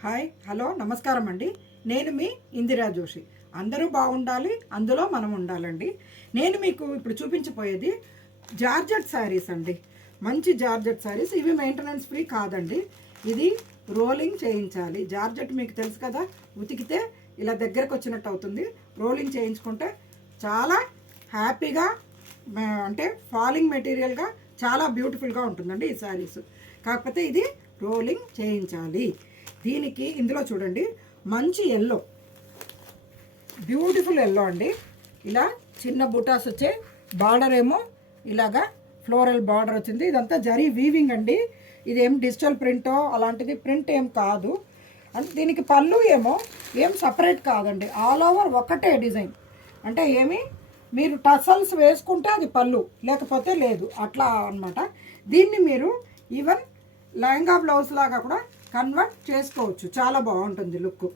Hi hello నమస్కారం అండి. నేను మీ ఇందిరా జోషి. అందరూ బాగుండాలి, అందులో మనం ఉండాలండి. నేను మీకు ఇప్పుడు చూపించబోయేది జార్జెట్ శారీస్ అండి. మంచి జార్జెట్ శారీస్. ఇవి మెయింటెనెన్స్ ఫ్రీ కాదండి. ఇది రోలింగ్ చేయించాలి. జార్జెట్ మీకు తెలుసు కదా, ఉతికితే ఇలా దగ్గరకు వచ్చినట్టు అవుతుంది. రోలింగ్ చేయించుకుంటే చాలా హ్యాపీగా, అంటే ఫాలింగ్ మెటీరియల్గా చాలా బ్యూటిఫుల్గా ఉంటుందండి ఈ శారీస్. కాకపోతే ఇది రోలింగ్ చేయించాలి. దీనికి ఇందులో చూడండి, మంచి ఎల్లో, బ్యూటిఫుల్ ఎల్లో అండి. ఇలా చిన్న బుటాస్ వచ్చే, బార్డర్ ఏమో ఇలాగా ఫ్లోరల్ బార్డర్ వచ్చింది. ఇదంతా జరీ వీవింగ్ అండి. ఇదేం డిజిటల్ ప్రింటో అలాంటిది ప్రింట్ ఏం కాదు. దీనికి పళ్ళు ఏమో ఏం సపరేట్ కాదండి, ఆల్ ఓవర్ ఒకటే డిజైన్. అంటే ఏమి మీరు టసల్స్ వేసుకుంటే అది పళ్ళు, లేకపోతే లేదు, అట్లా అనమాట. దీన్ని మీరు ఈవెన్ లెహంగా బ్లౌజ్ లాగా కూడా కన్వర్ట్ చేసుకోవచ్చు. చాలా బాగుంటుంది లుక్.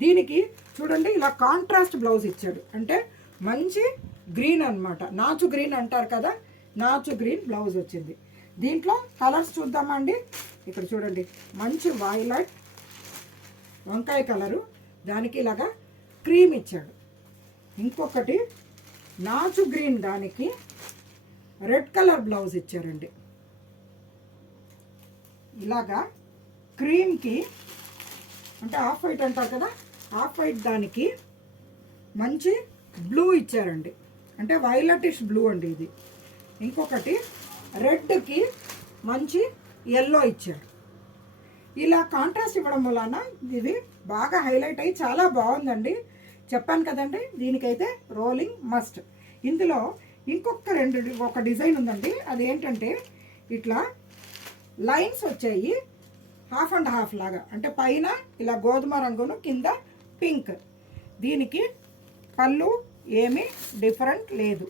దీనికి చూడండి, ఇలా కాంట్రాస్ట్ బ్లౌజ్ ఇచ్చాడు. అంటే మంచి గ్రీన్ అనమాట, నాచు గ్రీన్ అంటారు కదా, నాచు గ్రీన్ బ్లౌజ్ వచ్చింది. దీంట్లో కలర్స్ చూద్దామా అండి. ఇక్కడ చూడండి, మంచి వైలెట్ వంకాయ కలరు, దానికి ఇలాగా క్రీమ్ ఇచ్చాడు. ఇంకొకటి నాచు గ్రీన్, దానికి రెడ్ కలర్ బ్లౌజ్ ఇచ్చారండి. ఇలాగా క్రీమ్కి, అంటే ఆఫ్ వైట్ అంటారు కదా, ఆఫ్ వైట్ దానికి మంచి బ్లూ ఇచ్చారండి. అంటే వైలెటిష్ బ్లూ అండి ఇది. ఇంకొకటి రెడ్కి మంచి ఎల్లో ఇచ్చారు. ఇలా కాంట్రాస్ట్ ఇవ్వడం వలన ఇది బాగా హైలైట్ అయ్యి చాలా బాగుందండి. చెప్పాను కదండి, దీనికైతే రోలింగ్ మస్ట్. ఇందులో ఇంకొక ఒక డిజైన్ ఉందండి. అదేంటంటే ఇట్లా లైన్స్ వచ్చాయి, హాఫ్ అండ్ హాఫ్ లాగా. అంటే పైన ఇలా గోధుమ రంగును, కింద పింక్. దీనికి పళ్ళు ఏమీ డిఫరెంట్ లేదు.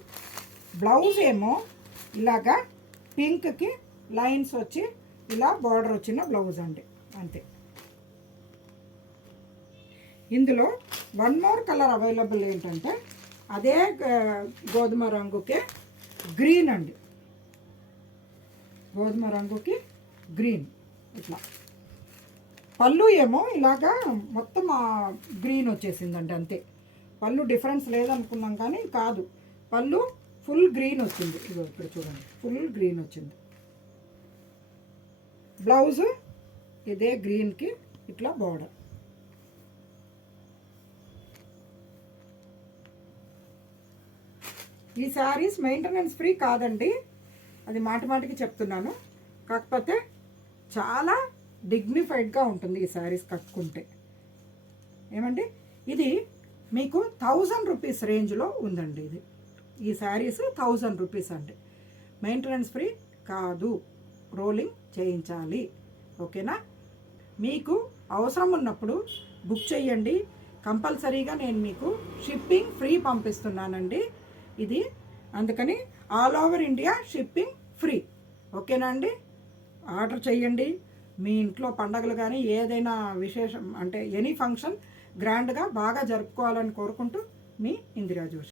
బ్లౌజ్ ఏమో ఇలాగా పింక్కి లైన్స్ వచ్చి ఇలా బార్డర్ వచ్చిన బ్లౌజ్ అండి, అంతే. ఇందులో వన్ మోర్ కలర్ అవైలబుల్ ఏంటంటే అదే గోధుమ రంగుకే గ్రీన్ అండి. గోధుమ రంగుకి గ్రీన్. ఇట్లా పళ్ళు ఏమో ఇలాగా మొత్తం గ్రీన్ వచ్చేసిందండి, అంతే. పళ్ళు డిఫరెన్స్ లేదనుకున్నాం కానీ కాదు, పళ్ళు ఫుల్ గ్రీన్ వచ్చింది. ఇదిగో ఇక్కడ చూడండి, ఫుల్ గ్రీన్ వచ్చింది. బ్లౌజు ఇదే గ్రీన్కి ఇట్లా బార్డర్. ఈ శారీస్ మెయింటెనెన్స్ ఫ్రీ కాదండి, అది మాటికి చెప్తున్నాను. కాకపోతే చాలా డిగ్నిఫైడ్గా ఉంటుంది ఈ శారీస్ కట్టుకుంటే. ఏమండి, ఇది మీకు 1000 రూపీస్ రేంజ్లో ఉందండి. ఇది ఈ శారీస్ 1000 రూపీస్ అండి. మెయింటెనెన్స్ ఫ్రీ కాదు, రోలింగ్ చేయించాలి. ఓకేనా? మీకు అవసరం ఉన్నప్పుడు బుక్ చేయండి. కంపల్సరీగా నేను మీకు షిప్పింగ్ ఫ్రీ పంపిస్తున్నానండి. ఇది అందుకని all over India shipping free. ఓకేనా అండి? ఆర్డర్ చేయండి. మీ ఇంట్లో పండగలు కానీ ఏదైనా విశేషం, అంటే ఎనీ ఫంక్షన్ గ్రాండ్గా బాగా జరుపుకోవాలని కోరుకుంటూ, మీ ఇందిరా జోషి.